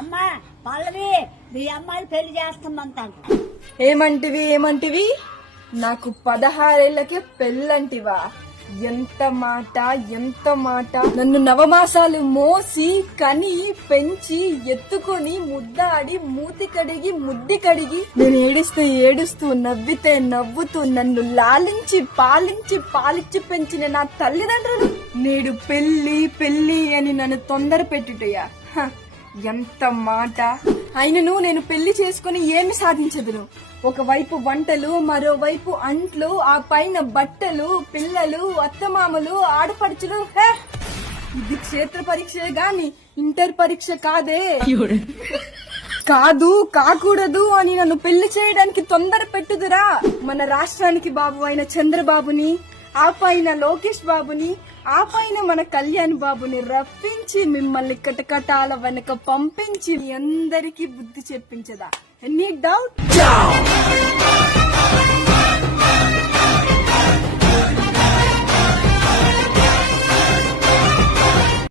అమ్మా పల్లవి మీ అమ్మాయి పెళ్లి చేస్తామంటాను. ఏమంటివి నాకు 16 ఏళ్లకే పెళ్ళంటివా? ఎంత మాట. నన్ను నవమాసాలు మోసి కని పెంచి ఎత్తుకొని ముద్దాడి మూతి కడిగి ముడ్డి కడిగి నేను ఏడుస్తూ నవ్వితే నవ్వుతూ నన్ను లాలించి పాలించి పెంచిన నా తల్లిదండ్రులు నేడు పెళ్లి అని నన్ను తొందర పెట్టుటయ్యా. ఎంత మాట. అయినను నేను పెళ్లి చేసుకుని ఏమి సాధించదును? ఒకవైపు వంటలు, మరోవైపు అంట్లు, ఆ పైన బట్టలు, పిల్లలు, అత్తమామలు, ఆడపడుచులు. ఇది క్షేత్ర పరీక్షే గాని ఇంటర్ పరీక్ష కాదే. కాకూడదు అని నన్ను పెళ్లి చేయడానికి తొందర పెట్టుదురా. మన రాష్ట్రానికి బాబు అయిన చంద్రబాబుని, ఆ పైన లోకేష్ బాబుని, ఆ పైన మన కళ్యాణ్ బాబుని రప్పించి మిమ్మల్ని కటకటాల వెనక పంపించి మీ అందరికీ బుద్ధి చెప్పించదా? Any doubt?